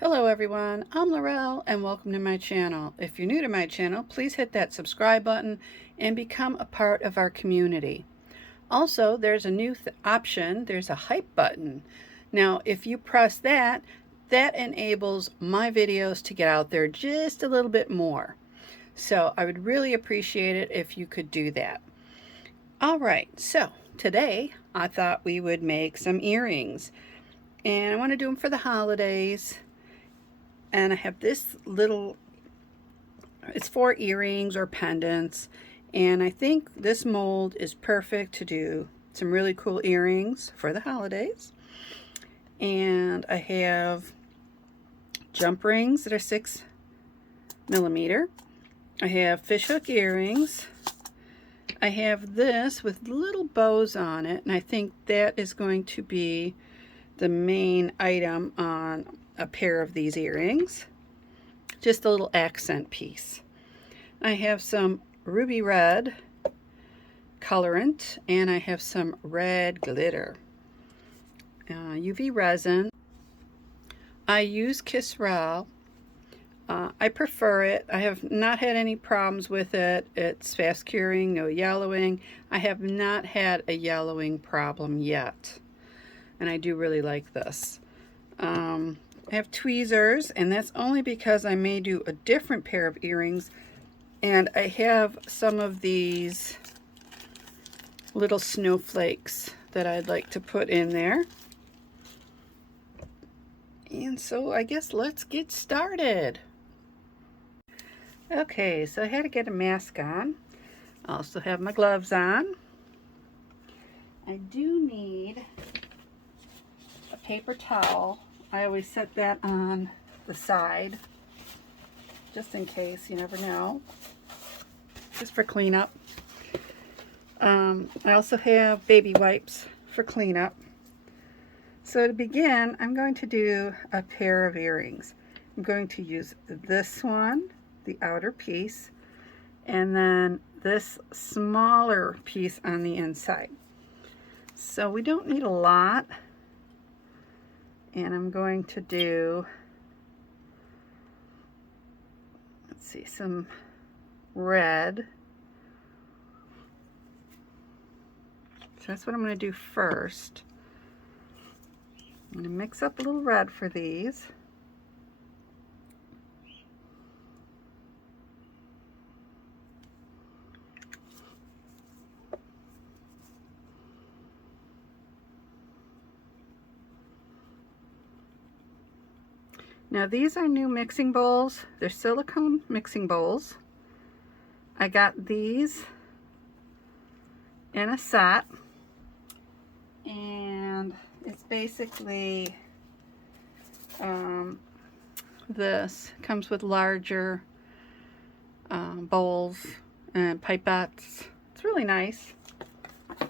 Hello everyone, I'm Laurel and welcome to my channel. If you're new to my channel, please hit that subscribe button and become a part of our community. Also, there's a new option, there's a hype button. Now, if you press that, that enables my videos to get out there just a little bit more. So I would really appreciate it if you could do that. All right, so today I thought we would make some earrings. And I want to do them for the holidays. And I have this little, it's for earrings or pendants, and I think this mold is perfect to do some really cool earrings for the holidays. And I have jump rings that are 6mm. I have fishhook earrings. I have this with little bows on it, and I think that is going to be the main item on a pair of these earrings. Just a little accent piece. I have some ruby red colorant and I have some red glitter. UV resin. I use KISREL. I prefer it. I have not had any problems with it. It's fast curing, no yellowing. I have not had a yellowing problem yet. And I do really like this. I have tweezers, and that's only because I may do a different pair of earrings, and I have some of these little snowflakes that I'd like to put in there. And so I guess let's get started. Okay, so I had to get a mask on. I also have my gloves on. I do need a paper towel. I always set that on the side, just in case, you never know, just for cleanup. I also have baby wipes for cleanup. So to begin, I'm going to do a pair of earrings. I'm going to use this one, the outer piece, and then this smaller piece on the inside. So we don't need a lot. And I'm going to do, let's see, some red. So that's what I'm going to do first. I'm going to mix up a little red for these. Now these are new mixing bowls. They're silicone mixing bowls. I got these in a set, and it's basically this comes with larger bowls and pipettes. It's really nice,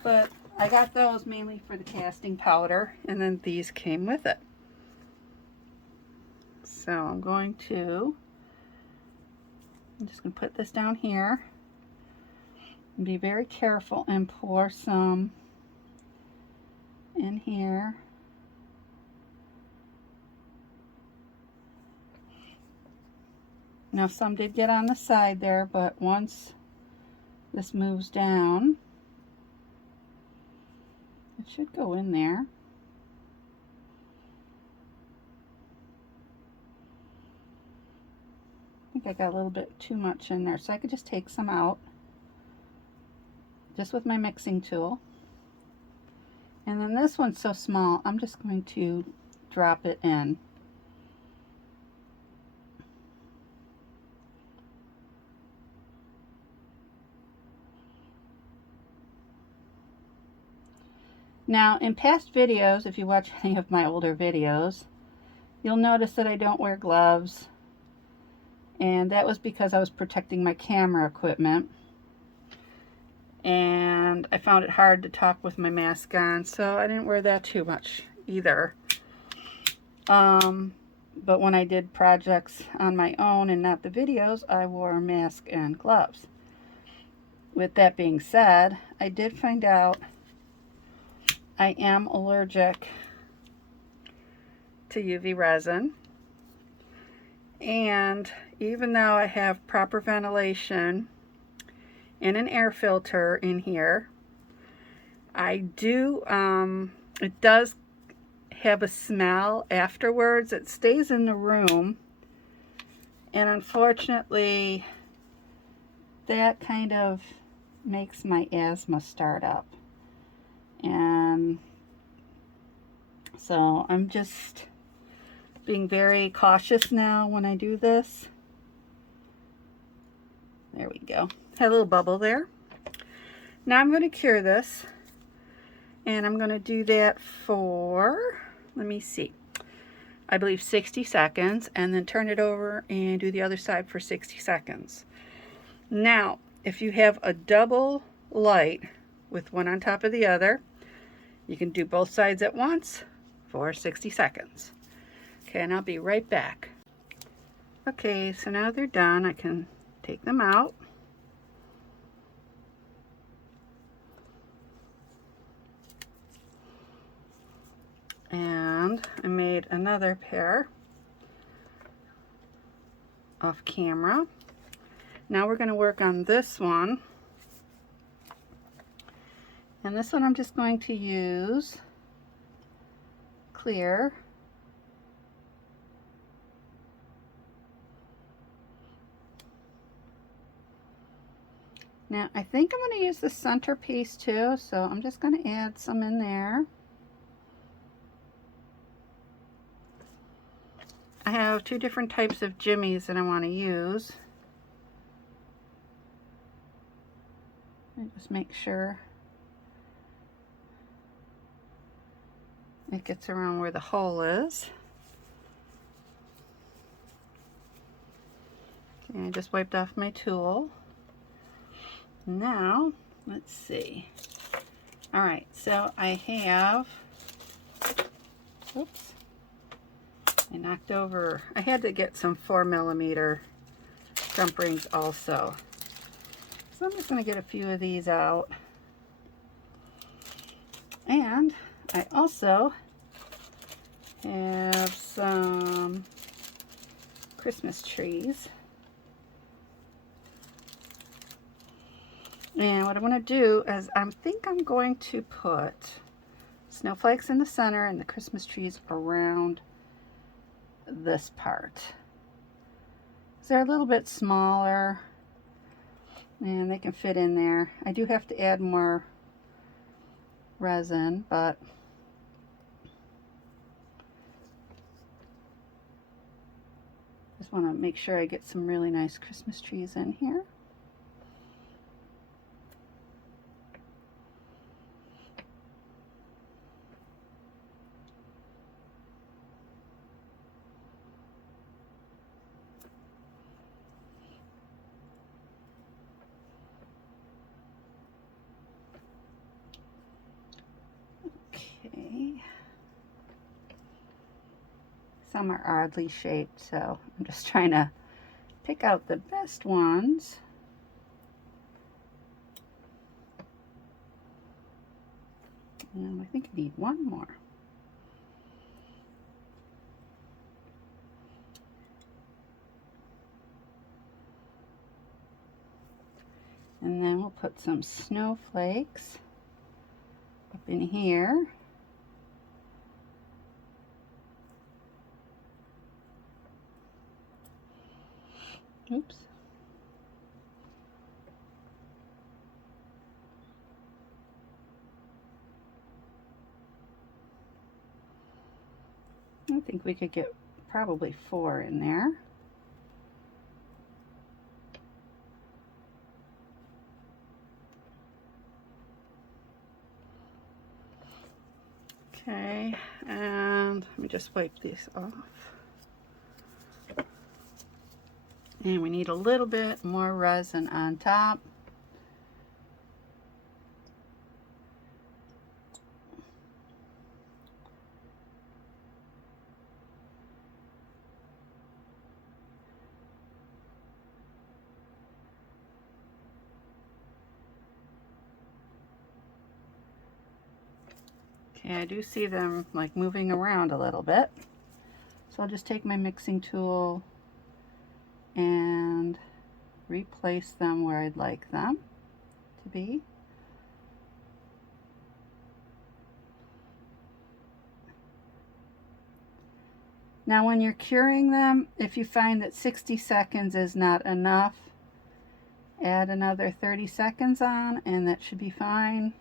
but I got those mainly for the casting powder, and then these came with it. So I'm just going to put this down here and be very careful and pour some in here. Now some did get on the side there, but once this moves down, it should go in there. I think I got a little bit too much in there, so I could just take some out just with my mixing tool. And then this one's so small, I'm just going to drop it in. Now in past videos, if you watch any of my older videos, you'll notice that I don't wear gloves. And that was because I was protecting my camera equipment. And I found it hard to talk with my mask on, so I didn't wear that too much either. But when I did projects on my own and not the videos, I wore a mask and gloves. With that being said, I did find out I am allergic to UV resin. And even though I have proper ventilation and an air filter in here, I do, it does have a smell afterwards. It stays in the room, and unfortunately that kind of makes my asthma start up. And so I'm just being very cautious now when I do this. There we go. Had a little bubble there. Now I'm going to cure this, and I'm going to do that for, let me see, I believe 60 seconds, and then turn it over and do the other side for 60 seconds. Now, if you have a double light with one on top of the other, you can do both sides at once for 60 seconds. Okay, and I'll be right back. Okay, so now they're done. I can take them out. And I made another pair off camera. Now we're going to work on this one. And this one I'm just going to use clear. Now I think I'm going to use the centerpiece too, so I'm just going to add some in there. I have two different types of jimmies that I want to use. Just make sure it gets around where the hole is. Okay, I just wiped off my tool. Now, let's see. All right, so I have, oops, I knocked over, I had to get some 4mm jump rings also. So I'm just going to get a few of these out. And I also have some Christmas trees. And what I want to do is I think I'm going to put snowflakes in the center and the Christmas trees around this part. They're a little bit smaller and they can fit in there. I do have to add more resin, but just want to make sure I get some really nice Christmas trees in here. Okay. Some are oddly shaped, so I'm just trying to pick out the best ones. And I think I need one more. And then we'll put some snowflakes up in here. Oops. I think we could get probably 4 in there. Okay, and let me just wipe these off. And we need a little bit more resin on top. Okay, I do see them like moving around a little bit. So I'll just take my mixing tool and replace them where I'd like them to be. Now when you're curing them, if you find that 60 seconds is not enough, add another 30 seconds on and that should be fine.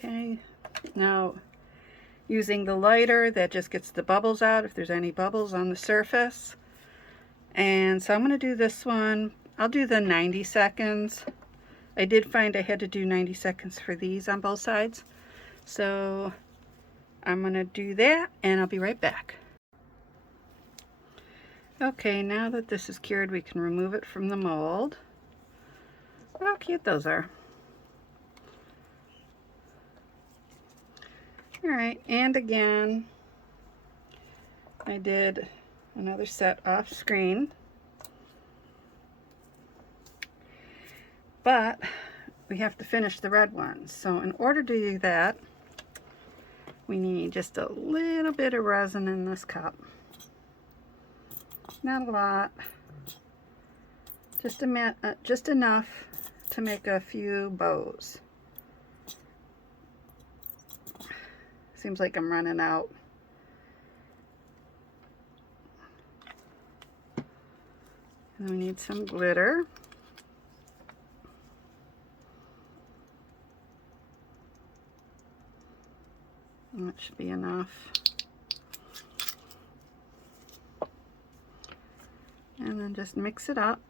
Okay, now using the lighter, that just gets the bubbles out if there's any bubbles on the surface. And so I'm going to do this one. I'll do the 90 seconds. I did find I had to do 90 seconds for these on both sides. So I'm going to do that and I'll be right back. Okay, now that this is cured, we can remove it from the mold. Look how cute those are. Alright, and again, I did another set off screen, but we have to finish the red ones. So in order to do that, we need just a little bit of resin in this cup. Not a lot, just enough to make a few bows. Seems like I'm running out. And we need some glitter. And that should be enough. And then just mix it up.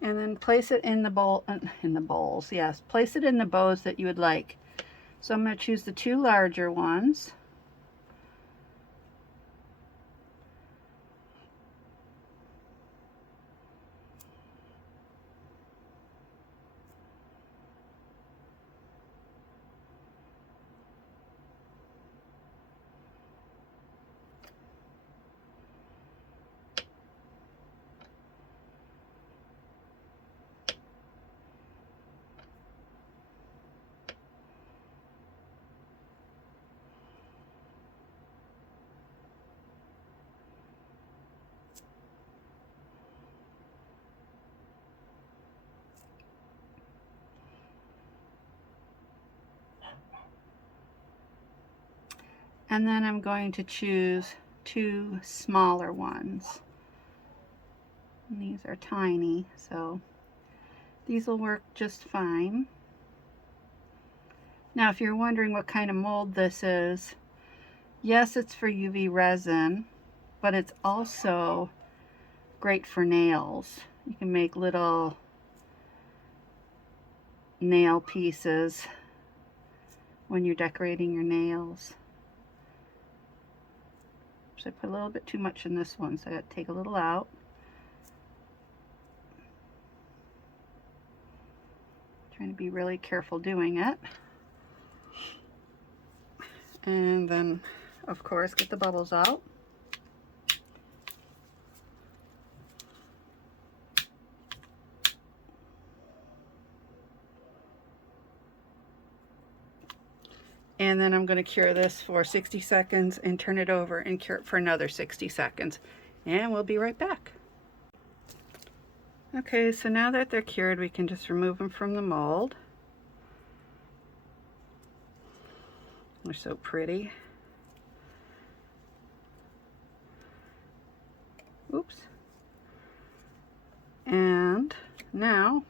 And then place it in the bowls, yes. Place it in the bows that you would like. So I'm going to choose the two larger ones. And then I'm going to choose two smaller ones. And these are tiny, so these will work just fine. Now, if you're wondering what kind of mold this is, yes, it's for UV resin, but it's also great for nails. You can make little nail pieces when you're decorating your nails. So I put a little bit too much in this one, so I got to take a little out. Trying to be really careful doing it. And then, of course, get the bubbles out. And then I'm going to cure this for 60 seconds and turn it over and cure it for another 60 seconds. And we'll be right back. Okay, so now that they're cured, we can just remove them from the mold. They're so pretty. Oops. And now,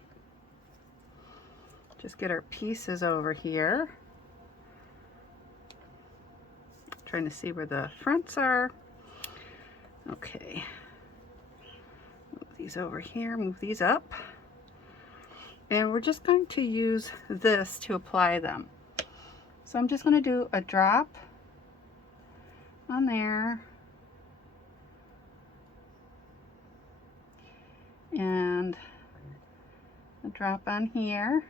just get our pieces over here. Trying to see where the fronts are. Okay. Move these over here, move these up. And we're just going to use this to apply them. So I'm just going to do a drop on there. And a drop on here.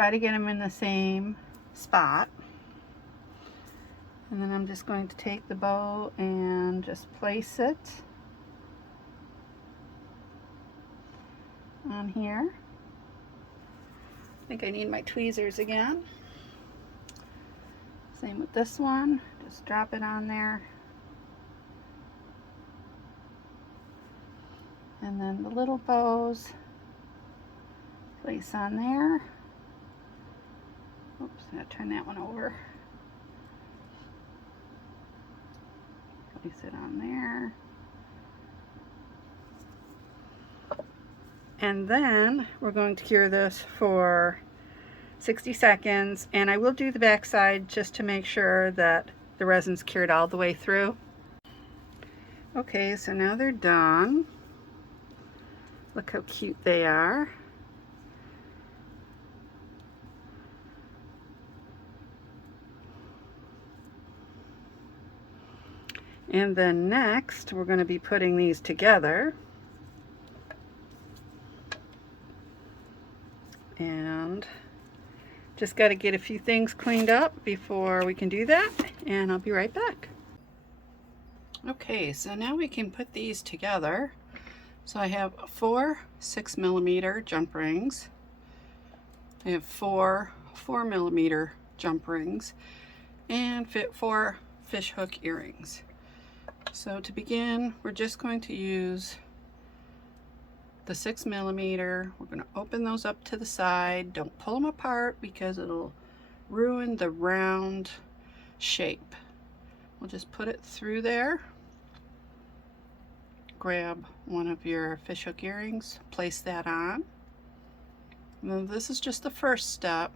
try to get them in the same spot. And then I'm just going to take the bow and just place it on here. I think I need my tweezers again. Same with this one. Just drop it on there. And then the little bows, place on there. Oops, I'm going to turn that one over. Place it on there. And then we're going to cure this for 60 seconds, and I will do the back side just to make sure that the resin's cured all the way through. Okay, so now they're done. Look how cute they are. And then next, we're going to be putting these together. And just got to get a few things cleaned up before we can do that, and I'll be right back. Okay, so now we can put these together. So I have 4 6mm jump rings. I have 4 4mm jump rings, and 4 fish hook earrings. So to begin, we're just going to use the 6mm. We're going to open those up to the side. Don't pull them apart because it'll ruin the round shape. We'll just put it through there. Grab one of your fish hook earrings, place that on. And then this is just the first step.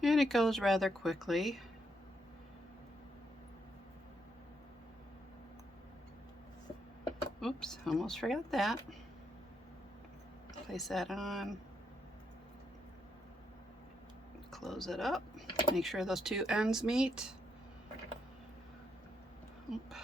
And it goes rather quickly. Oops, almost forgot that. Place that on. Close it up. Make sure those two ends meet. Oop.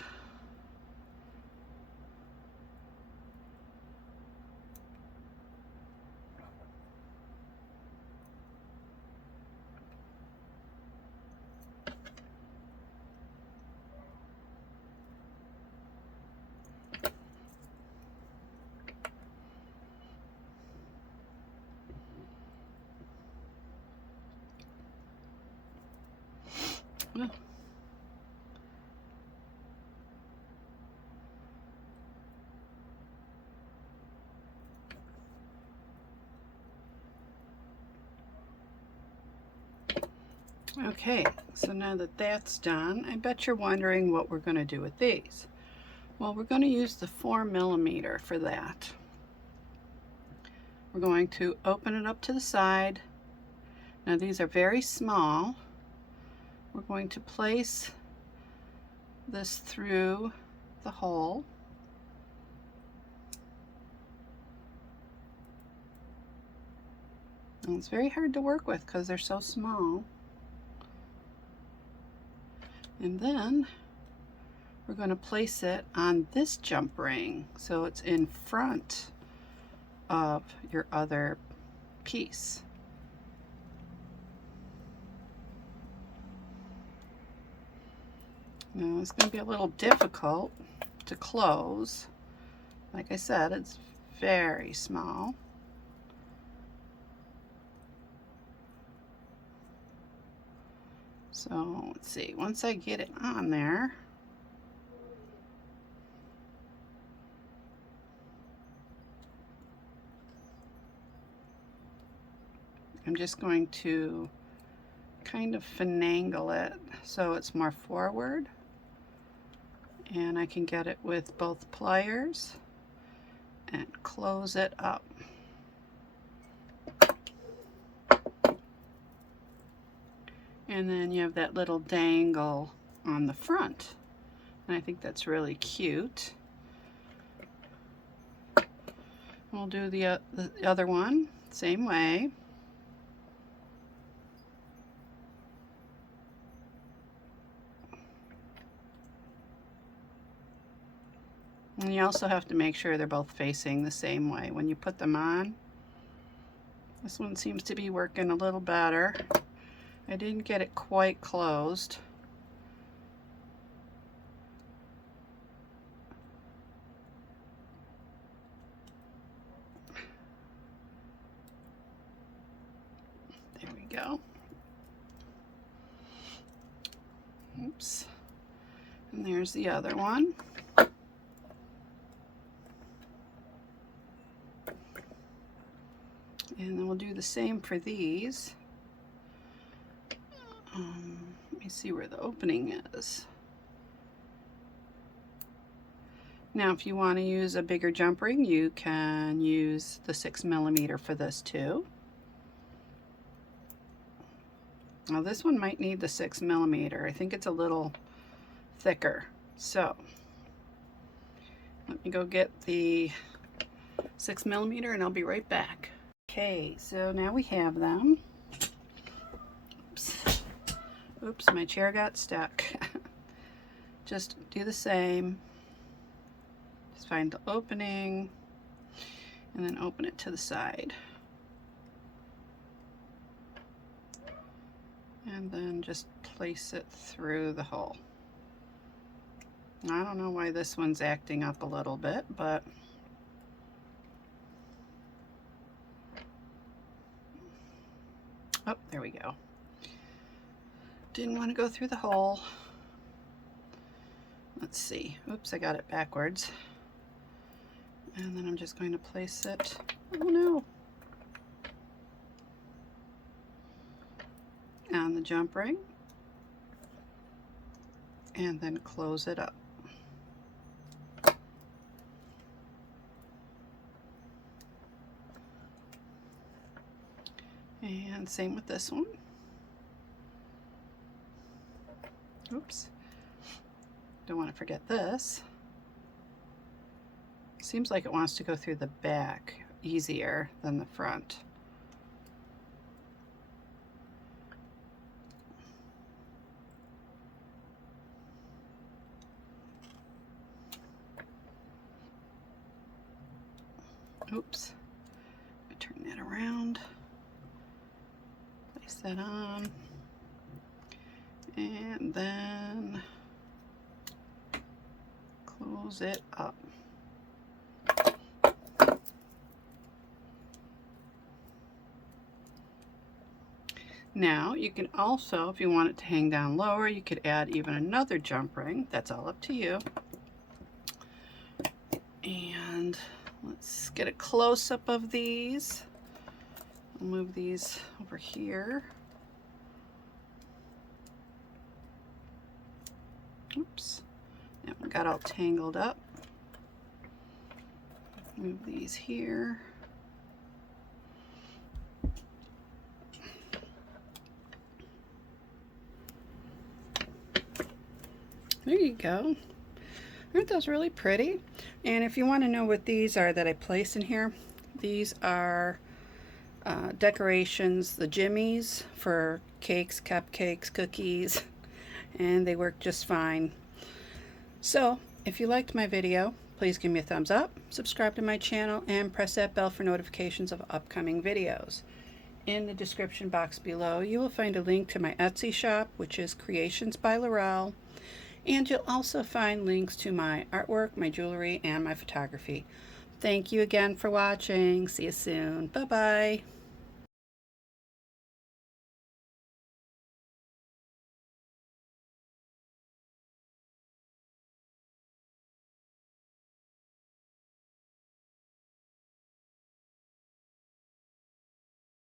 Oh. Okay, so now that that's done, I bet you're wondering what we're going to do with these. Well, we're going to use the 4mm for that. We're going to open it up to the side. Now these are very small. We're going to place this through the hole. And it's very hard to work with because they're so small. And then we're going to place it on this jump ring so it's in front of your other piece. Now it's going to be a little difficult to close. Like I said, it's very small. So let's see, once I get it on there, I'm just going to kind of finagle it so it's more forward, and I can get it with both pliers and close it up. And then you have that little dangle on the front, and I think that's really cute. We'll do the other one same way. And you also have to make sure they're both facing the same way when you put them on. This one seems to be working a little better. I didn't get it quite closed. There we go. Oops. And there's the other one. And then we'll do the same for these. Let me see where the opening is. Now, if you want to use a bigger jump ring, you can use the 6mm for this too. Now, this one might need the 6mm. I think it's a little thicker. So, let me go get the 6mm and I'll be right back. Okay, so now we have them. Oops, my chair got stuck. Just do the same. Just find the opening and then open it to the side. And then just place it through the hole. I don't know why this one's acting up a little bit, but oh, there we go. Didn't want to go through the hole. Let's see. Oops, I got it backwards. And then I'm just going to place it. Oh no. On the jump ring. And then close it up. And same with this one. Oops. Don't want to forget this. Seems like it wants to go through the back easier than the front. Oops. Turn that around. Place that on. And then close it up. Now you can also, if you want it to hang down lower, you could add even another jump ring. That's all up to you. And let's get a close-up of these. I'll move these over here. Oops, that one got all tangled up. Move these here. There you go. Aren't those really pretty? And if you want to know what these are that I place in here, these are decorations, the jimmies for cakes, cupcakes, cookies, and they work just fine. So if you liked my video, please give me a thumbs up, subscribe to my channel, and press that bell for notifications of upcoming videos. In the description box below, you will find a link to my Etsy shop, which is Creations by Laurel. And you'll also find links to my artwork, my jewelry, and my photography. Thank you again for watching. See you soon. Bye-bye.